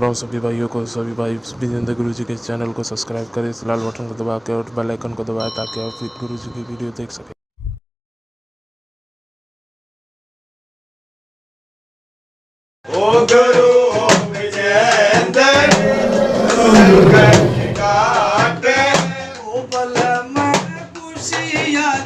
राम सभी भाइयों को, सभी भाई विजेंद्र गुरु जी के चैनल को सब्सक्राइब करें, इस लाल बटन को दबा के और बेल आइकन को दबाएं ताकि आप गुरु जी की वीडियो देख सकें। ओ गुरु विजेंद्र काटे ओ बलम खुशियां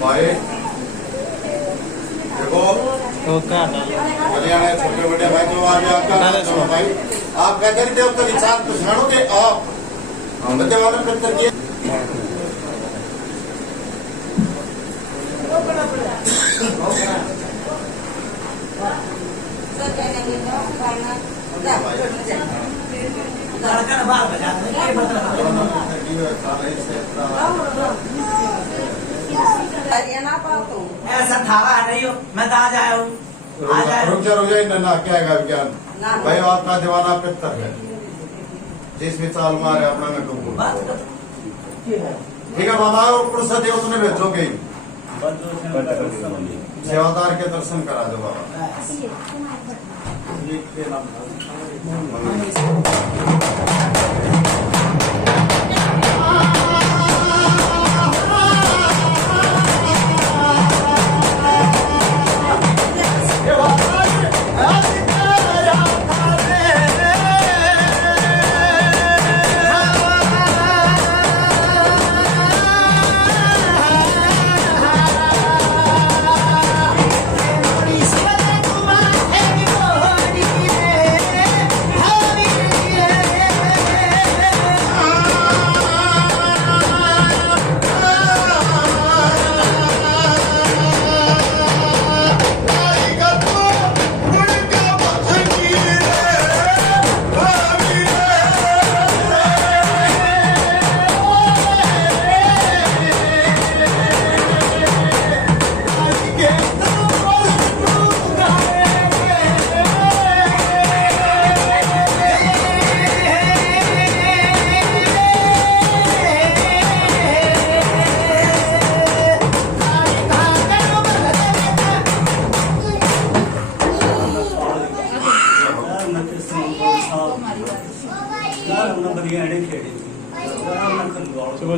भाई देखो हरियाणा छोटे बड़े भाई जो आज आपका भाई आप कहते थे अब तो विचार तो छाड़ो के आप हम वाले प्रत्तर किए हरियाणा पाओ ऐसा थारा नहीं हो मैं तो आ जाया हूँ रुक जाए ना क्या है विज्ञान भाई आपका दीवाना पितर है जिस विचार मारे अपना में कबूल ठीक है बाबा पुरुष देव तुम्हें भेजोगे सेवादार के दर्शन करा दो बाबा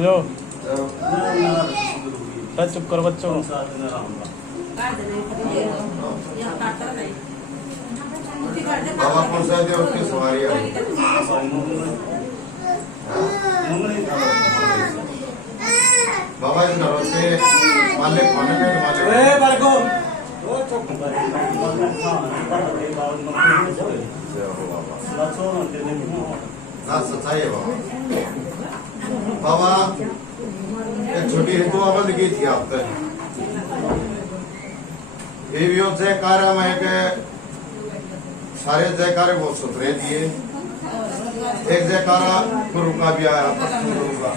जाओ। चुप करो बच्चों को। बाबा कौन सा दे उसकी सवारी आई। बाबा इस घरों से मालिक खाने में मालिक ना सच्चाई है बाबा। बाबा एक छोटी हिंदू आवाज की थी आप तक ये भी जयकारा में के सारे जयकारे बहुत सुथरे दिए। एक जयकारा गुरु का भी आया गुरु का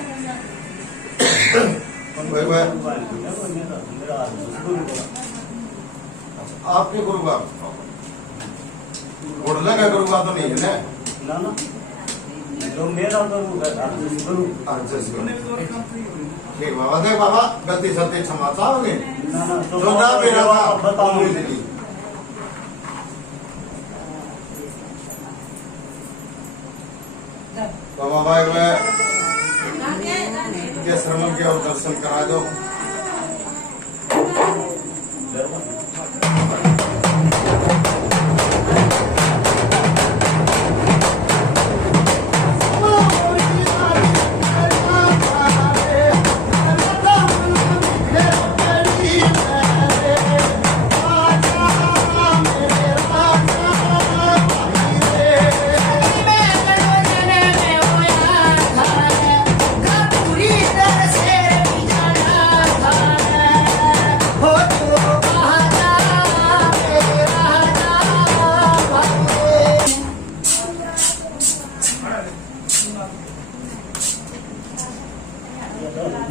आपके गुरु का उड़ने का गुरु का तो नहीं है ना जो मेरा गुरु है गुरु ठीक बाबा देख बाबा गलती सत्य क्षमा चाहोगे तो जो ना मेरा था बताओ बाबा भाई में के श्रमण के और दर्शन करा दो।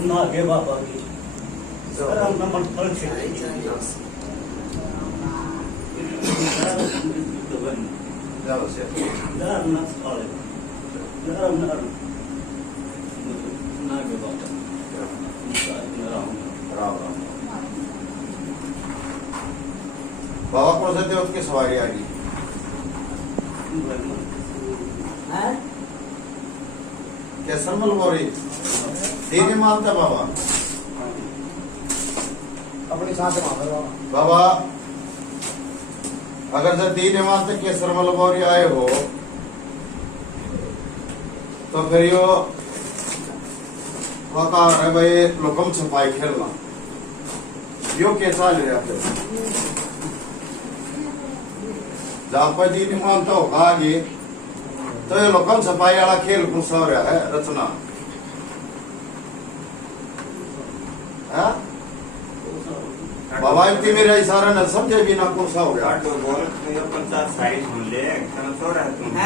ना गे बाबा की हम नंबर पर छे जाओ से ना ना साले ना ना ना गे बाबा राम राम बाबा कौन सा थे उसकी सवारी आ गई। कैसर मल बोरी दीदी मानता बाबा अपनी साथ बाबा अगर जब दीन मानते केसर मल बोरी आए हो तो फिर यो वका है भाई लोकम छपाई खेलना यो कैसा ले जाते जहाँ पर दीन मानता होगा आगे तो ये लोकम छपाई वाला खेल कौन सा हो रहा है रचना है? बाबा इतनी मेरा इशारा न समझे बिना कौन सा हो गया।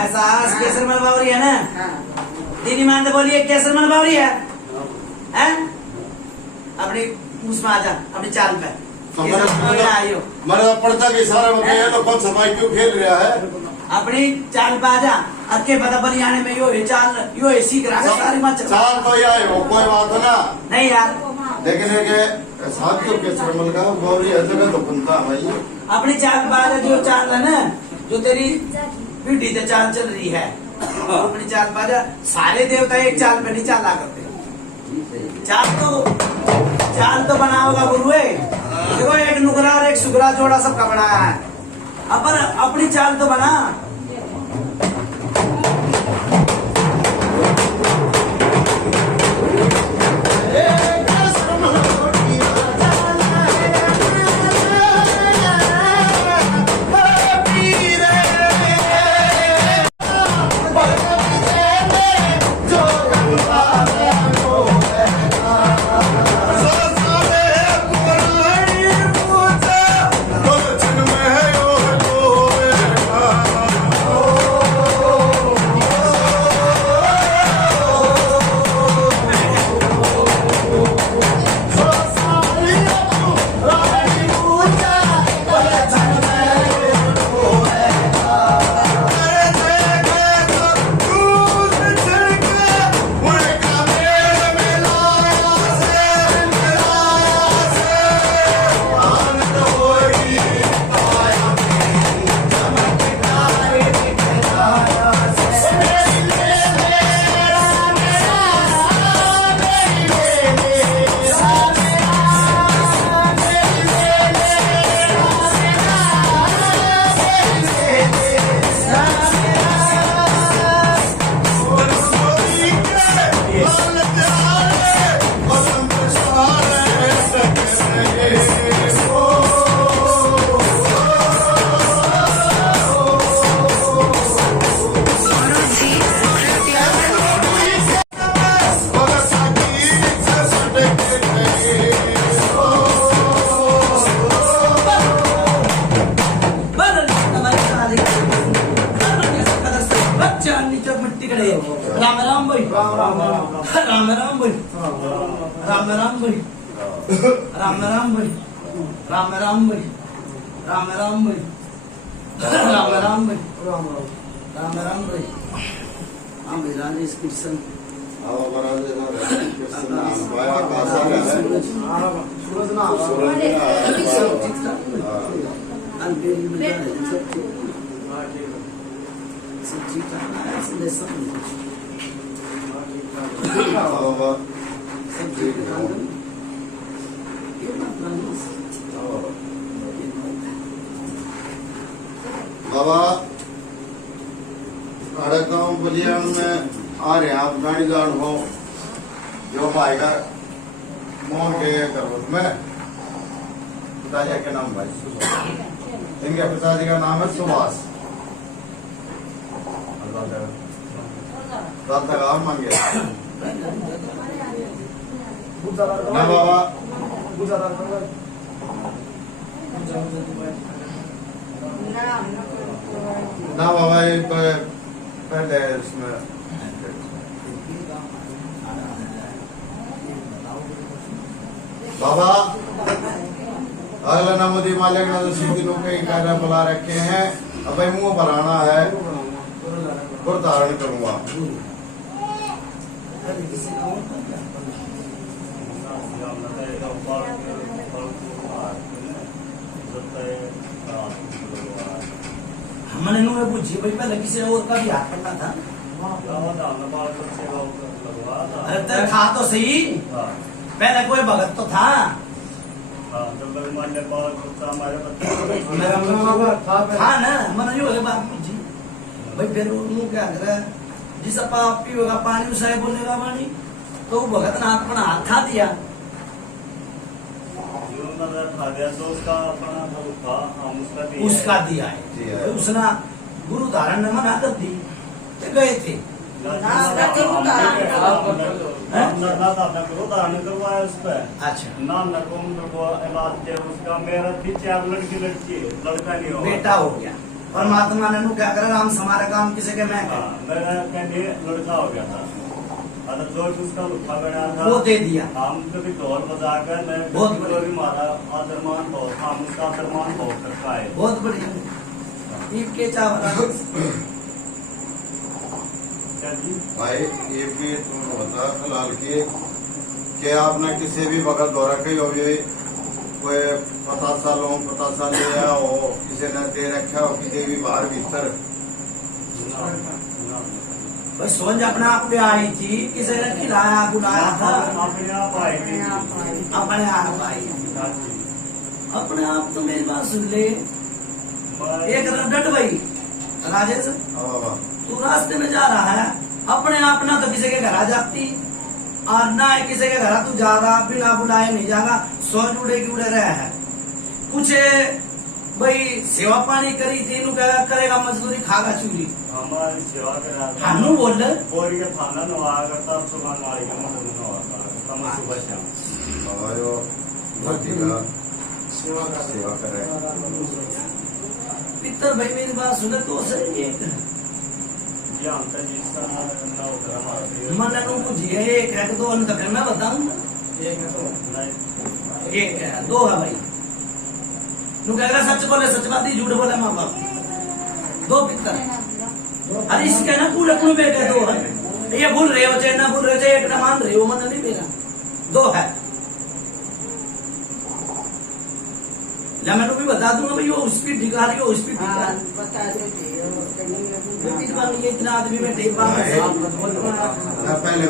ऐसा केसर मल बावरी है ना दीदी मानते बोलिए केसर मल बावरी है हैं? अपनी उसमें आ जा अपनी चाल पे तो केसर मल बावरी आइयो मेरा पड़ता के इशारा में ये लोकम छपाई क्यों खेल रहा है। अपनी चाल पे आ जा अक्के पता बलियाने में यो है चाल यो है सीख रहा है सारी मत चाल तो ये हो कोई बात ना नहीं यार लेकिन है कि साथियों के श्रमण का गौरी हर जगह तो बनता है भाई। अपनी चाल पे आ जा जो चाल है ना जो तेरी पीढ़ी से चाल चल रही है अपनी चाल पे आ जा। सारे देवता एक चाल पे नहीं चाला करते चाल तो बना होगा गुरु है देखो एक नुकरा और एक सुगरा जोड़ा सबका बनाया है अपन अपनी चाल तो बना। राम राम भाई, राम राम भाई, राम राम भाई, राम राम भाई, राम राम भाई, राम राम भाई, राम राम भाई। हाँ भाई राजेश कृष्ण बाबा हमारे गाँव बलिया में आ रहे हैं आप गाड़ी गाड़ हो जो भाई का मोहन के करो में पिताजी के नाम भाई इनके पिताजी का नाम है सुभाष मांगे ना बाबा ना बाबा ये पहले इसमें बाबा अगला नमोदी मालिक ना तो दिनों के कार्य बुला रखे हैं अब भाई मुंह बनाना है और धारण करूंगा हमने नु में पूछी भाई पहले किसी और का भी हाथ पड़ना था। अरे तो था तो सही, पहले कोई भगत तो था। हाँ ना मैंने यो बात पूछी भाई फिर उन्होंने क्या करे जिस पाप पिएगा पानी उसे बोलेगा पानी तो वो भगत ने अपना हाथ था दिया उसका दिया है उसने गुरु धारण ने मना कर दी तो गए थे अच्छा बेटा हो गया परमात्मा ने क्या करा राम हमारा काम किसी के मैं लड़का हो गया था जो उसका लुखा बना था वो दे दिया हम कभी ढोल बजाकर मैं बहुत बढ़िया मारा आदरमान बहुत हम उसका आदरमान बहुत करता है बहुत बढ़िया ईद के चावल भाई ये भी तुम बता फिलहाल कि आपने किसी भी वक्त दौरा कही हो कोई 50 साल लिया हो किसी ने दे रखा हो किसी भी बाहर भीतर बस सोच अपने आप पे आई थी किसी ने खिलाया बुलाया था अपने आप आई थी अपने आप आई अपने आप तो मेरी बात सुन ले एक डट भाई राजेश तू रास्ते में जा रहा है अपने आप ना तो किसी के घर आ जाती और ना किसी के घर तू जा रहा बिना बुलाए नहीं जाएगा सोच उड़े की उड़े रहा है कुछ भाई सेवा पानी करी थी नु क्या करेगा मजदूरी खागा चूरी हमारी सेवा करा हानू बोल बोरी के खाना नवा करता सुबह मारी का मतलब नवा तम सुबह शाम सेवा कर रहे पितर भाई मेरी बात सुने तो सही एक ये हम तो जिसका ना उधर हमारा मन नु बुझिए एक है कि दो अन्य तक मैं बताऊंगा नहीं एक है दो है भाई नु कहेगा सच बोले सच बात ही झूठ बोले माँ बाप दो पितर अरे इसके ना पूरे कुल में दो है ये भूल रहे हो चाहे ना भूल रहे चाहे एक ना मान रहे हो मतलब नहीं मेरा दो है मैं भी बता दूंगा भाई वो स्पीड दिखा रही हो स्पीड दिखा ये इतना आदमी में देख पा पहले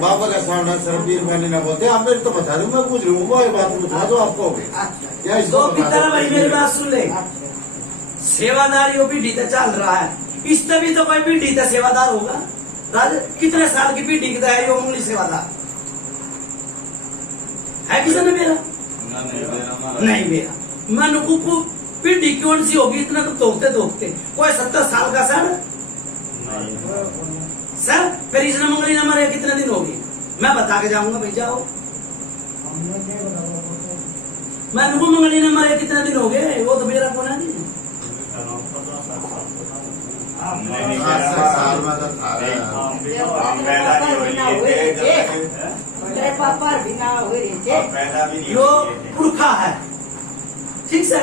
बाबा का सामना सरबीर भानी ना बोलते आप मेरे तो बता दूं मैं पूछ रही हूँ वो बात पूछा तो आपको क्या दो पिता भाई मेरी बात सुन ले सेवादारी वो पीढ़ी तक चल रहा है इस तभी तो कोई पीढ़ी तक सेवादार होगा राज कितने साल की पीढ़ी की है ये उंगली सेवादार है किसी ने मेरा नहीं मेरा मन को पीढ़ी कौन सी होगी इतना तो दोखते कोई 70 साल का सर फिर इसने मंगली न मरे कितने दिन होगी मैं बता के जाऊंगा भाई जाओ मैं नुकु मंगली न मरे कितने दिन हो गए वो तो मेरा कौन है नहीं हमने नहीं आज से किया। साल में तो था रहे हैं। हम भी तो हम पैदा नहीं हो रही थे मेरे पापा भी ना हो रही थे पैदा भी नहीं यो हुए थे। पुरखा है, ठीक से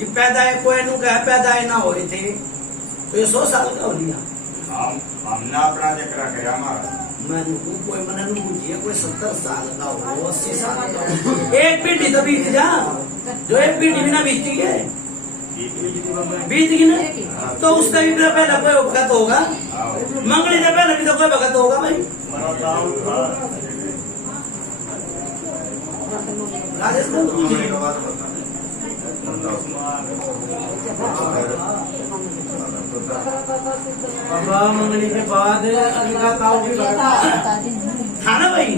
ये पैदा है कोई नु कहे पैदा है ना हो रही थे तो ये 100 साल का हो लिया। हमने अपना जिक्र किया हमारा मैंने कोई मना नहीं पूछिए कोई 70 साल का हो 80 साल का हो। एक पीढ़ी तो बीत जा, जो एक पीढ़ी भी ना बीतती है बीत गई ना, तो उसका भी पहला कोई भगत होगा, मंगली से पहले भी तो कोई भगत होगा भाई। हमारा गाँव था राजस्थान तो मंगली का बात बता। बाबा मंगली के बाद अगला ताऊ भी था ना भाई,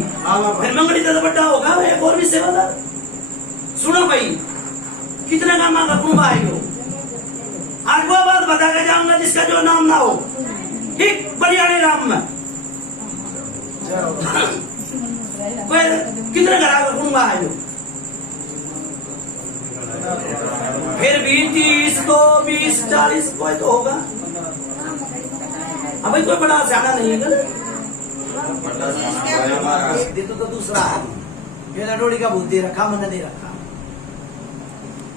फिर मंगली से तो बड़ा होगा एक और भी सेवादार। सुनो भाई कितने का मांगा तुम भाई हो, आज वो बात बता के जाऊंगा जिसका जो नाम ना हो, ठीक बढ़िया नाम में कोई कितने घरा का कुंभा है जो फिर भी 30 तो 20 40 कोई तो होगा। अब भाई कोई बड़ा सियाना नहीं है दे तो दूसरा है मेरा डोड़ी का भूत दे रखा मैंने दे रखा।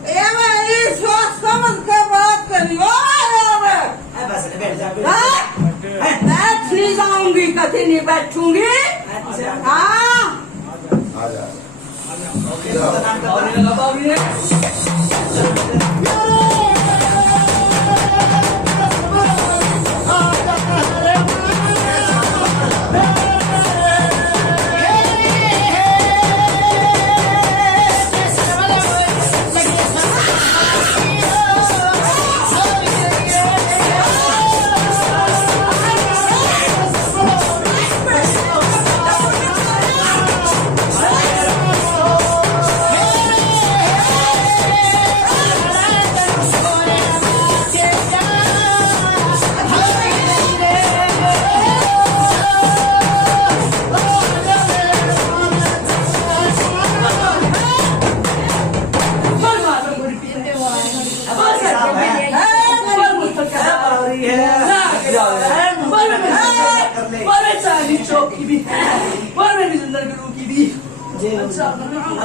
ये मैं ये सोच समझ के बात करियो बस बैठ जा बैठ नहीं जाऊंगी कभी नहीं बैठूंगी हाँ आ जा।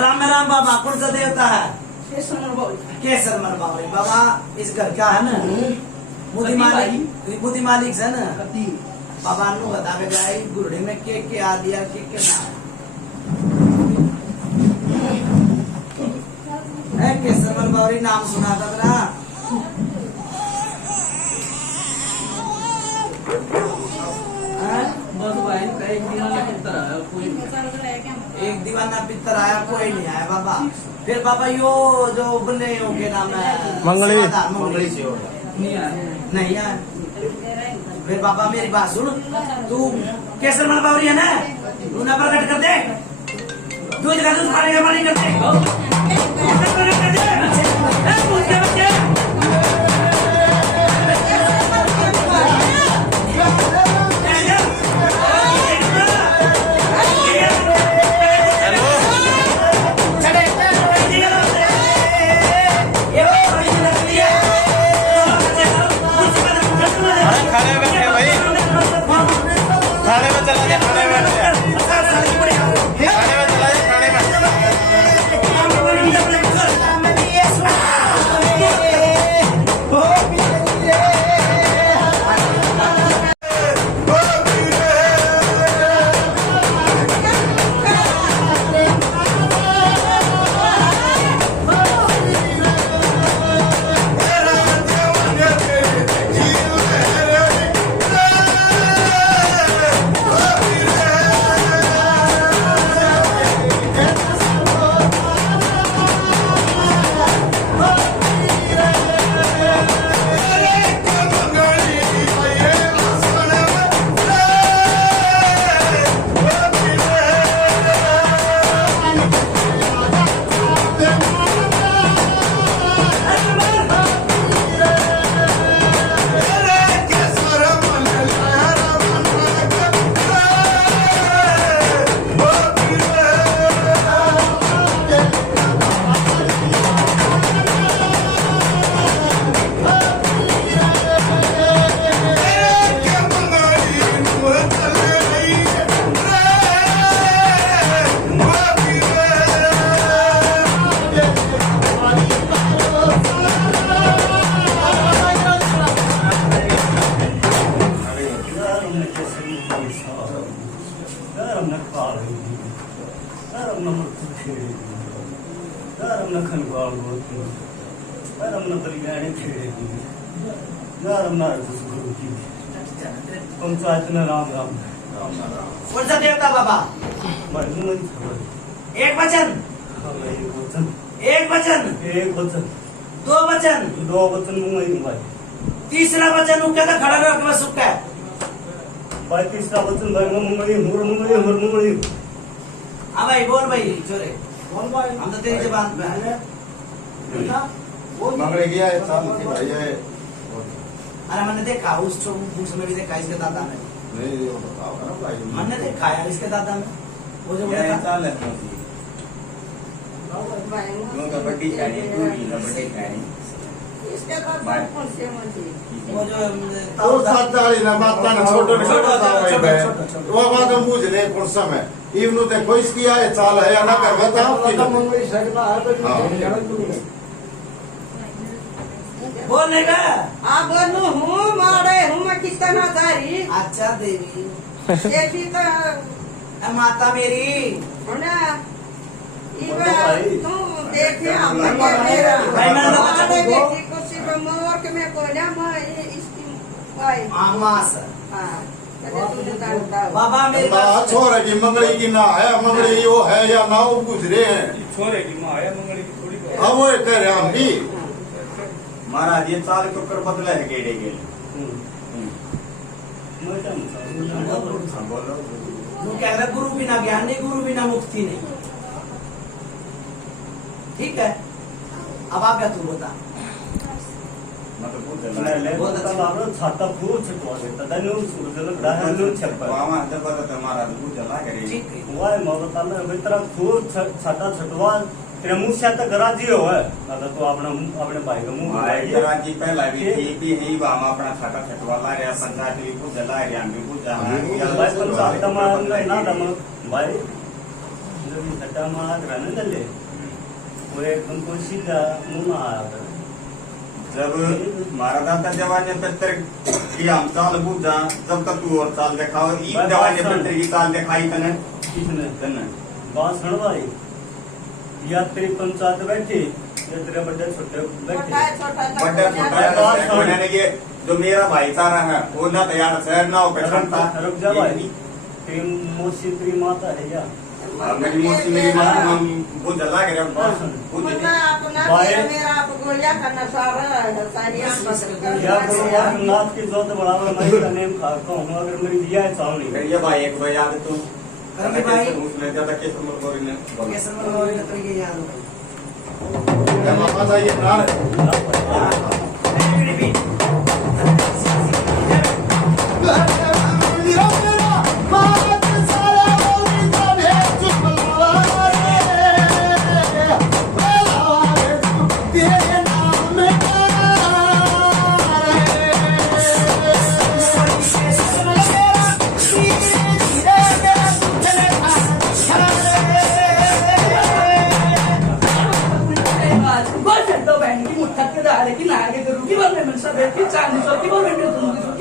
राम राम बाबा कौन सा देवता है? केसर मन बाबा बाबा इस घर का है ना मुदी मालिक है ना बाबा नु बता के जाए गुरड़ी में के आ दिया के ना है केसर मन बाबा नाम सुना था ना एक दीवाना पितर आया कोई नहीं आया बाबा। फिर बाबा यो जो बल्ले के नाम है मंगली। मंगली से हो नहीं आया। फिर बाबा मेरी बात सुन, तू केसर मन बावरी है ना, तू ना प्रकट कर दे दूध का दूध पानी का पानी कर दे प्रकट कर दे दूध के बच्चे थाने में चला गया, थाने में चला गया, थाने में। गरम न खा रही गरम न मत खेड़े गरम न खनवाल होती गरम न बलियाने खेड़े गरम न गुरु की पंचायत न राम राम कौन सा देवता बाबा? मैं खबर एक वचन, एक वचन एक वचन, एक वचन दो वचन, दो वचन मुंह भाई तीसरा वचन उनका तो खड़ा रहो कि सुख है। भाई तीसरा वचन भाई मुंगली हाँ भाई बोल भाई छोरे, हम तो तेरी जबान पे हैं। मंगले गया है साल की भाई है। अरे मैंने देखा उस में भी देखा इसके दादा में, नहीं ये बताओ ना भाई। मैंने देखा यार इसके दादा में वो जो यह बोला था। चाल है लोग कबड्डी खेली पूरी कबड्डी खेली इसके बाद कौन से मंदिर वो जो और साथ डाली ना माता ने छोटो ने छोटो सा भाई छोटो, बहन छोटो, छोटो। वो बात हम पूछ ले कौन समय इवनु देखो इसकी आए चाल है या ना कर बताओ बोलने का। आप बोलू हूँ मारे हूँ मैं कितना सारी अच्छा देवी देखी तो ए माता मेरी होना बोलो भाई। तुम देखिए हम मेरा भाई मैंने तो बच्चा हमारे को- बेटी को सिर्फ मोर के में कोना मैं इसकी भाई आमास हाँ कदे तुझे जानता हो बाबा मेरे पास छोरे की मंगली की ना है मंगली वो है या ना वो पूछ रहे हैं छोरे की माँ है मंगली की थोड़ी अब वो कह रहे हम भी महाराज ये चाल के ऊपर बदला है गेड़े के बोलो वो कह रहा गुरु बिना ज्ञान नहीं, गुरु बिना मुक्ति नहीं। ठीक है अब आप क्या तू बता। मतलब पूछ बहुत अच्छी बात। छाता पूछ तदनु सूरजल ग्रहण छप्पर मामा जब बता महाराज पूछ ला करे ठीक है हुआ है मौत आना है तरह फूल छाता छटवा तेरे मुंह से तक गराजी हो है ना तो अपना अपने भाई का मुंह भाई जरा जी पहला भी थी भी है मामा अपना छाता छटवाला रे पंचायत भी पूछ ला रे हम भी पूछ भाई पंचायत में ना दम भाई जब छटा मार रहने दले वो एकदम को सीधा मुंह आ रहा जब मारा दादा जवान ने पत्थर की हम चाल बुझा जब तक तू और चाल दिखाओ ई जवान ने पत्थर की चाल दिखाई तने किसने तने बात सुन भाई या तेरी पंचायत बैठी या तेरे बड़े छोटे बैठे बड़ा छोटा होने ने ये जो मेरा भाईचारा है वो ना तैयार शहर ना हो पहचानता रुक जा भाई तेरी मौसी तेरी माता है या मेरी मौसी मेरी माँ हम बुझ ला के बुझ अपना अपना भाई। मेरा आप गोलियां करना सारा सारियां या करो यार नाथ की जोत बढ़ावा मैं इसका नेम खाता हूँ अगर मेरी दिया है चाव नहीं ये भाई एक बार याद तू करके भाई उसने ज्यादा केस मोरी ने कैसे मनोरी ने तरीके याद हो या मामा था ये ना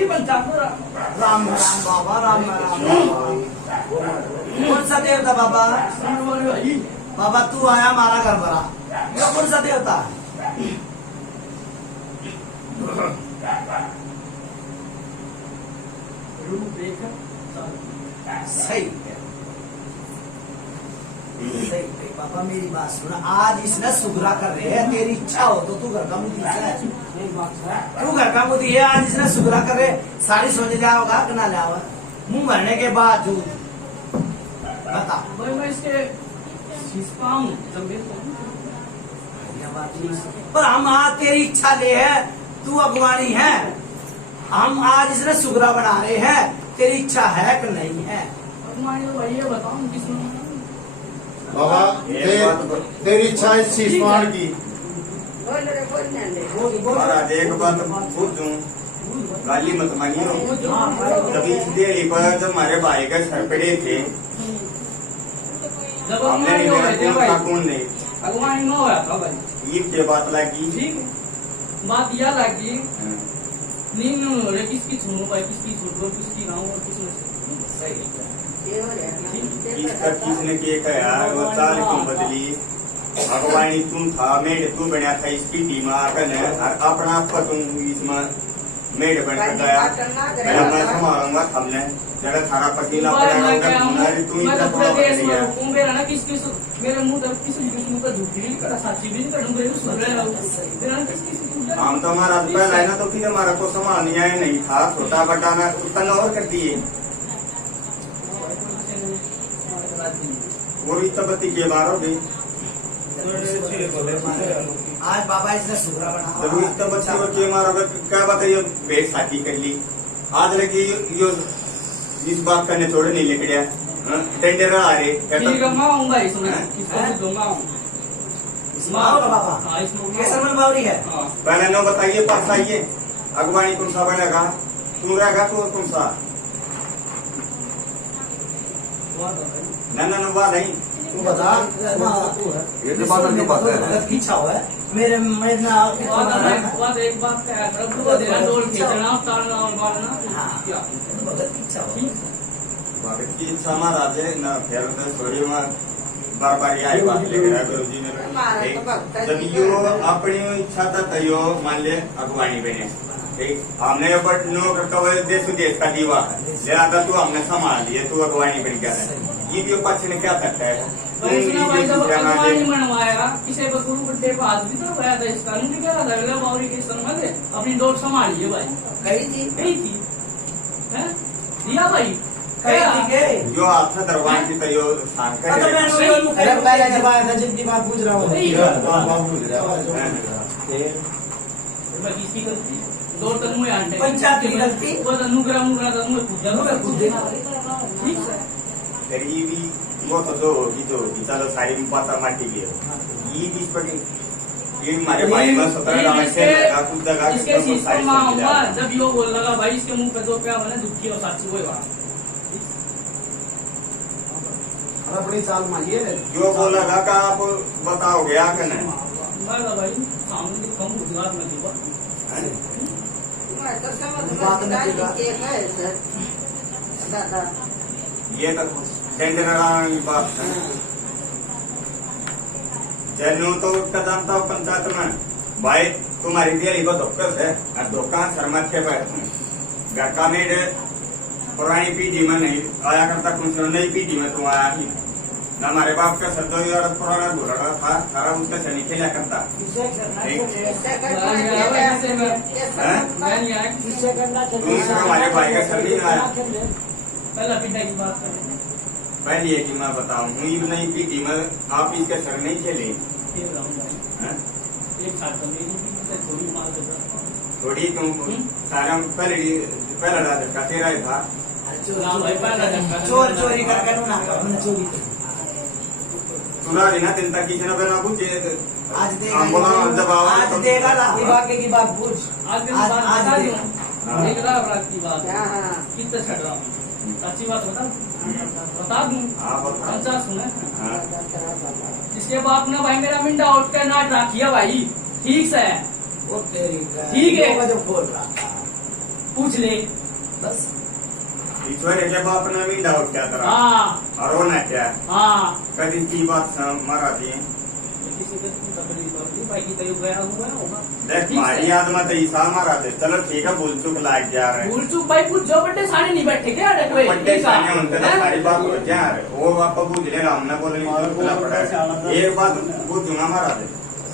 राम राम बाबा राम राम। कौन सा देवता बाबा? बाबा तू आया हमारा घर भरा, ये कौन सा देवता है? सही है। सही है। बाबा मेरी बात सुन, आज इसने सुधरा कर रहे हैं, तेरी इच्छा हो तो तू घर का मुझी है, तू घर का मुझी है, आज इसने सुधरा कर रहे, साड़ी सोने लिया होगा कि ना लिया होगा, मुंह भरने के बावजूद बता। पर हम आज तेरी इच्छा ले है, तू अगवानी है, हम आज इसने सुगरा बना रहे हैं, तेरी इच्छा है कि नहीं है? बाबा तेरी इच्छा है शीश पान की बोल रे बोलने दे महाराज एक बात पूछूं गाली मत मानियो कभी इसलिए पर जब हमारे भाई का सर पड़े थे हमने नहीं मेरा कौन नहीं भगवान न होया था भाई ईद के बात लगी ठीक बात यह लगी नीन रे किसकी सुनो भाई किसकी सुनो किसकी गाँव और किसने ये हो रहा है कर किसने के कहा वो चाल क्यों बदली भगवानी तुम था मेड तू बना था इसकी दिमाग ने और अपना तुम इसमें मेड बन कर गया मैं संभालूंगा हमने जरा थारा पसीना पड़ेगा तू मैं तो पूरे देश में हूँ मेरा ना किस मेरे मुंह तक किसी मुंह का झूठी नहीं करा साची भी नहीं करूँगा ये सुन रहे हो मेरा किस हम तो हमारा पहला है ना तो फिर हमारा को संभाल न्याय नहीं था छोटा बटा ना उत्पन्न और कर दिए वो भी तबती के बार हो गई आज बाबा इसने सुगरा बना जब इतना बच्चे और के हमारा क्या बात है ये बेट साथी कर ली आज लगी यो इस बात करने छोड़े नहीं लेके गया टेंडर आ रहे ठीक है मैं आऊंगा इसमें इसको दूंगा इसमें आओगा बाबा हाँ इसमें कैसा मन बावरी है पहले नो बताइए पास आइए अगवानी कौन सा बनेगा तुम रहेगा तो कौन सा ना बात नहीं तू बता ये जो बात नहीं बात है की इच्छा है मेरे मेरे ना बात एक बात क्या है दो देना दौड़ खींचना ताड़ना और मारना क्या भगत की इच्छा है भगत की इच्छा महाराज है ना फिर तो छोड़ी में बार बार आई बात लेकर आए गुरु जी ने जब यो अपनी इच्छा था तयो मान ले अगवानी बने ठीक हमने बट नो कर्तव्य देश देश का दीवा है ज्यादा तू हमने संभाल लिए तू अगवानी बन गया है ये भी पक्ष ने क्या करता है मनवाया किसी गुरु बड्डे को आज भी तो गया था इसका नहीं क्या था अगला बावरी के संबंध अपनी डोर संभालिए भाई कही थी हैं दिया भाई जो आपका दरबार की तयो सांकर अरे पहले जब आया था जितनी बात पूछ रहा हूँ इसकी गलती दो तनु आंटे पंचायत की गलती वो अनुग्रह खुद ठीक है तरी भी वो तो जो होगी चलो सारी पता माटी भी है ये बीच पर ये हमारे भाई में 17 गांव से लगा कुछ जगह इसके सिस्टम में आऊंगा जब यो बोल लगा भाई इसके मुंह पे दो क्या बने दुखी और साक्षी वही बात अपनी चाल मारिए जो बोलेगा का आप बताओगे क्या नहीं मैं तो भाई सामने कम गुजरात में जीवा मैं तो समझ में है सर दादा ये तो टेंडर की बात है जन्नू तो कदम था पंचायत में भाई तुम्हारी दिया को धोखा है और धोखा शर्मा थे घर का मेड पुरानी पीढ़ी में नहीं आया करता कुछ नई पीढ़ी में तुम आया ही न हमारे बाप का शब्दों पुराना घोड़ा था सारा उसका शनि खेला करता हमारे भाई का सर नहीं आया पहला पिता की बात करें पहली है कि मैं बताऊं हुई नहीं पीढ़ी में आप इसके सर नहीं खेले एक साथ थोड़ी मार थोड़ी तुम सारा पहला धक्का तेरा ही था चोर चोरी कर चोरी सुना देना दिन तक किसी ने बना पूछे आज आज देगा वाक्य की बात पूछ आज एक रात की बात कितना छट रहा हूँ अच्छी बात बता दूं अच्छा सुने इसके बाप ने भाई मेरा मिंडा उठ कर नाट रखिया भाई ठीक से ठीक है पूछ ले बस ईश्वर के बाप ने भी डाउट क्या करा और वो ना क्या कभी की बात मरा दी देख हमारी याद में तो ईसा मारा थे चलो ठीक है भूल चूक लाग जा रहे भूल चूक भाई कुछ जो बड्डे साढ़े नहीं बैठे क्या बड्डे साढ़े उनके तो सारी बात हो जाए वो आप बूझ ले हमने बोले पड़ा है एक बात बूझूंगा मारा थे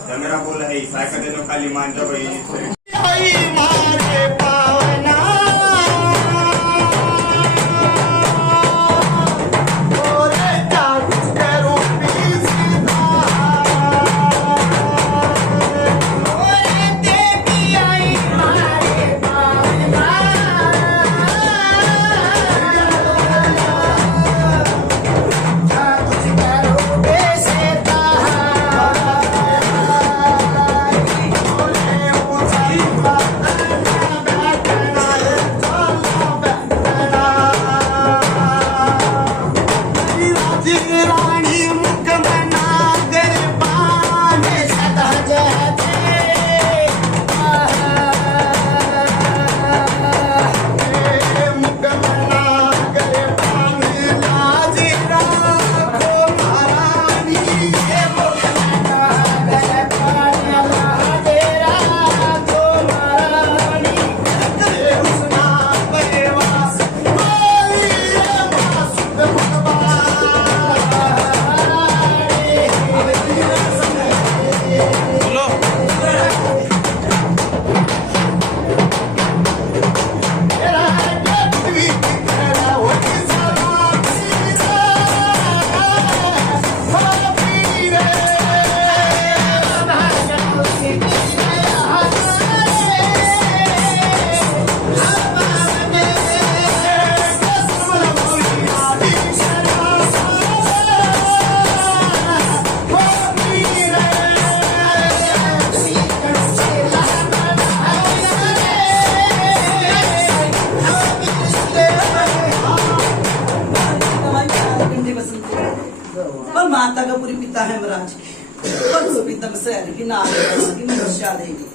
जब मेरा बोल है ईसा का दिन काली मान जब माता का पूरी पिता है महाराज परसु पितम शहर की नारी की मनुष्या देवी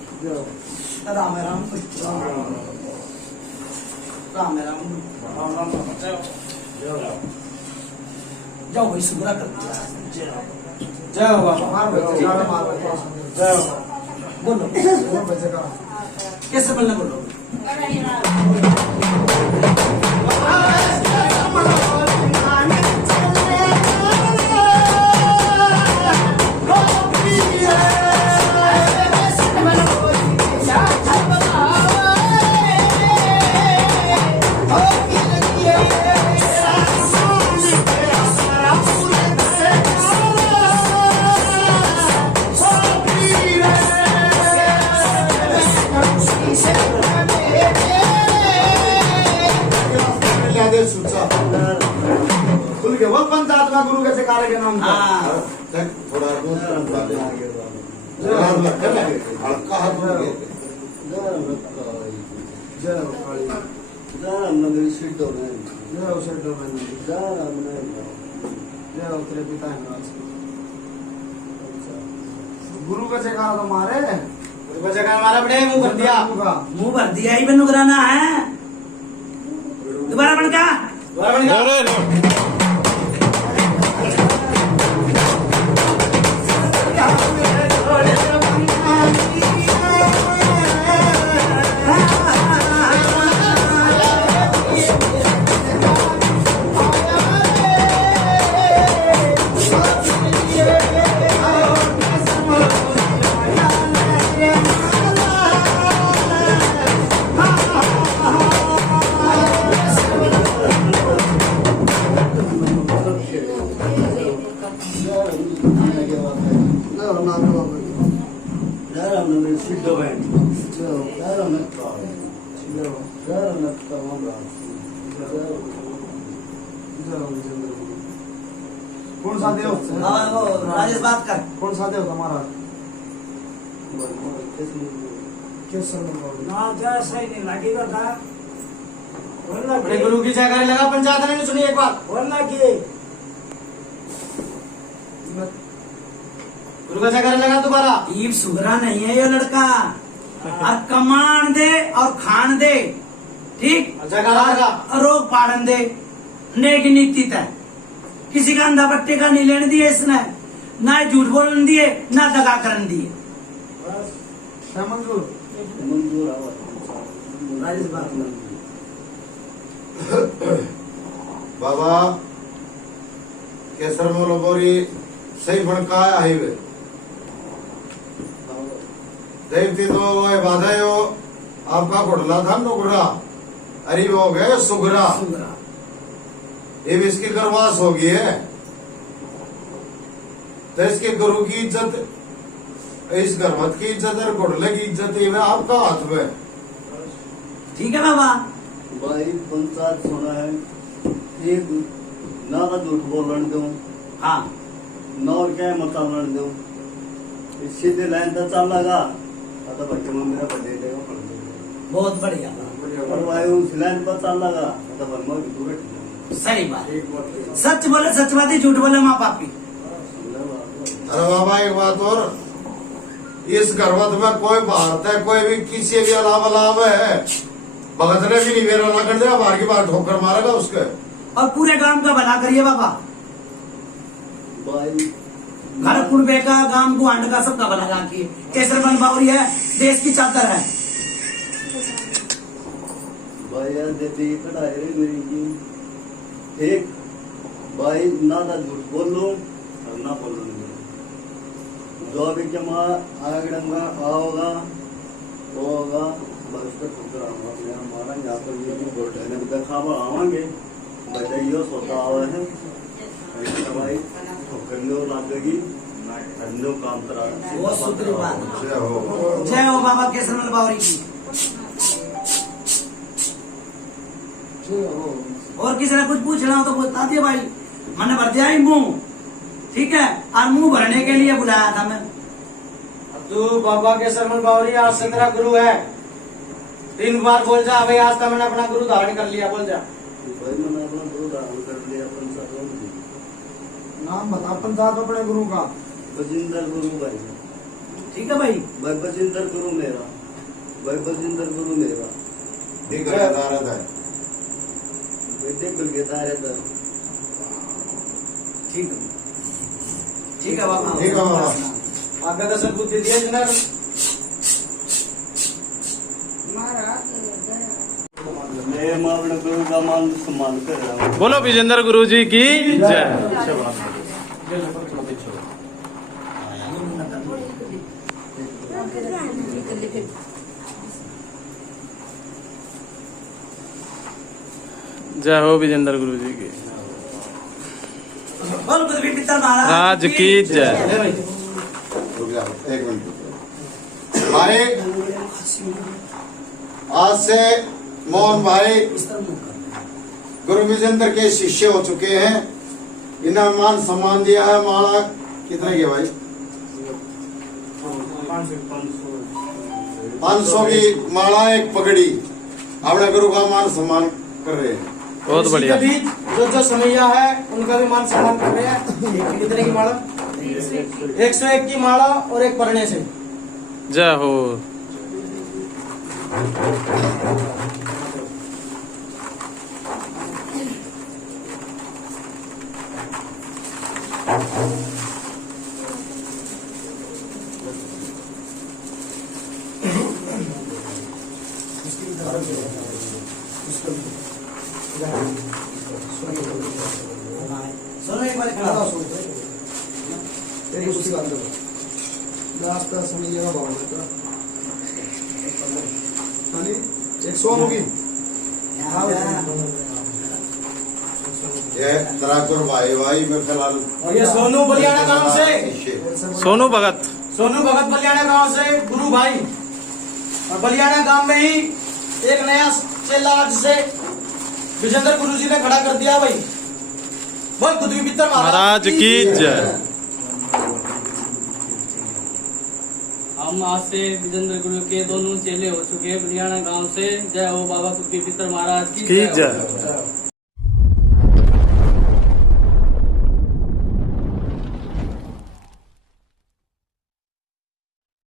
राम राम राम राम जाओ भाई सुगरा कर दिया जय हो बाबा जय हो बोलो कैसे बोलना बोलो खुल के वो पंचायत में गुरु के कार्य के नाम हाँ। थोड़ा हल्का हाथ गुरु का जगह तो मारे हमारा बड़े मुंह भर दिया मुंह भर दिया ही बनुगराना है दोबारा बन का अरे नो कौन सा देव राजेश बात कर कौन सा देव हमारा बड़े गुरु की जगह लगा पंचायत ने सुनी एक बात वरना की गुरु का जगह लगा दोबारा ईब सुगरा नहीं है ये लड़का और कमान दे और खान दे ठीक जगह लगा और रोग पाड़न दे नेक नीति तय किसी का अंधा पट्टे का नहीं लेने दिए इसने ना झूठ बोलने दिए ना दगा करने दिए मंजूर राजेश बात बाबा केसर मोलोबोरी सही भड़का है हाईवे देखती तो वो बाधा हो आपका घोटला था नुगरा अरे वो हो गए सुगरा ये भी इसकी गर्वास होगी है तो इसके गुरु की इज्जत इस गर्मत की इज्जत और घोटले की इज्जत ये आपका हाथ में ठीक है बाबा भाई पंचायत सुना है एक ना तो झूठ बोलन दो हाँ ना और क्या मत बोलन दो सीधे लाइन तो चल लगा तो बच्चे मंदिर पर दे देगा पढ़ देगा बहुत बढ़िया और भाई उस लाइन पर चल लगा तो बनमा भी दूर सही बात सच बोले सच बात ही झूठ बोले माँ पापी अरे बाबा एक बात और इस गर्भत में कोई भारत है कोई भी किसी भी अलावा लाभ है भगत ने भी नहीं मेरा ना कर दिया बाहर की बार ठोकर मारेगा उसके और पूरे गांव का भला करिए बाबा भाई घर कुड़बे का गांव गुआंड का सबका भला राखिए केसर बन बावरी है देश की चादर है भाई यार देती पढ़ाई रे मेरी की एक भाई ना तो झूठ बोल लो और ना बोल लो जो भी जमा आगड़ंगा आओगा वो होगा बस पे ठोकर आऊंगा हमारा यहाँ पर ये भी बोल रहे हैं देखा आवांगे बजाइयो सोता आवा है भाई ठोकर लो लागेगी धंधो काम करा वो सुधरी बात जय जय हो बाबा केसर बन बावरी की और किसी ने कुछ पूछना हो तो बता दिया भाई मैंने भर दिया ही मुंह ठीक है और मुंह भरने के लिए बुलाया था मैं तू बाबा के सरमन बावरी आज से तेरा गुरु है 3 बार बोल जा भाई आज तक मैंने अपना गुरु धारण कर लिया बोल जा भाई मैंने अपना गुरु धारण कर लिया नाम बता पंचायत अपने गुरु का। बजिंदर गुरु भाई। ठीक है भाई। भाई बजिंदर गुरु मेरा। भाई बजिंदर गुरु मेरा। ठीक है दारद है। बेटे बिल के दारद है। ठीक है। ठीक है बाबा। ठीक है बाबा। आगे दर्शन बुद्धि दिए जनर। मैं अपने गुरु का मान सम्मान कर रहा हूँ। बोलो विजेंद्र गुरु जी की जय। जय हो विजेंद्र गुरु जी की। बोल पृथ्वी पिता महाराज राज की जय। रुक जाओ एक मिनट भाई। आज से मोहन भाई गुरु विजेंद्र के शिष्य हो चुके हैं। इन्हें मान सम्मान दिया है। माला कितने के भाई? 500 की माला, एक पगड़ी। अपने गुरु का मान सम्मान कर रहे हैं। बहुत बढ़िया। जो समैया है उनका भी मान सम्मान कर रहे हैं। कितने की माला? 101 की माला और एक पढ़ने से। जय हो। सुनो एक बार खड़ा हो। तेरी उसकी बात करो। रास्ता समैया का भाव देता। हानी 100 होगी। ये तराकुर भाई भाई में फिलहाल और ये सोनू बलियाना गांव से। सोनू भगत। सोनू भगत बलियाना गांव से गुरु भाई। और बलियाना गांव में ही एक नया चेला आज से विजेंद्र गुरु जी ने खड़ा कर दिया भाई। बोल पृथ्वी पिता महाराज की जय। हम आज से विजेंद्र गुरु के दोनों चेले हो चुके हैं बलियाना गांव से। जय हो बाबा पृथ्वी पितर महाराज की जय। हो।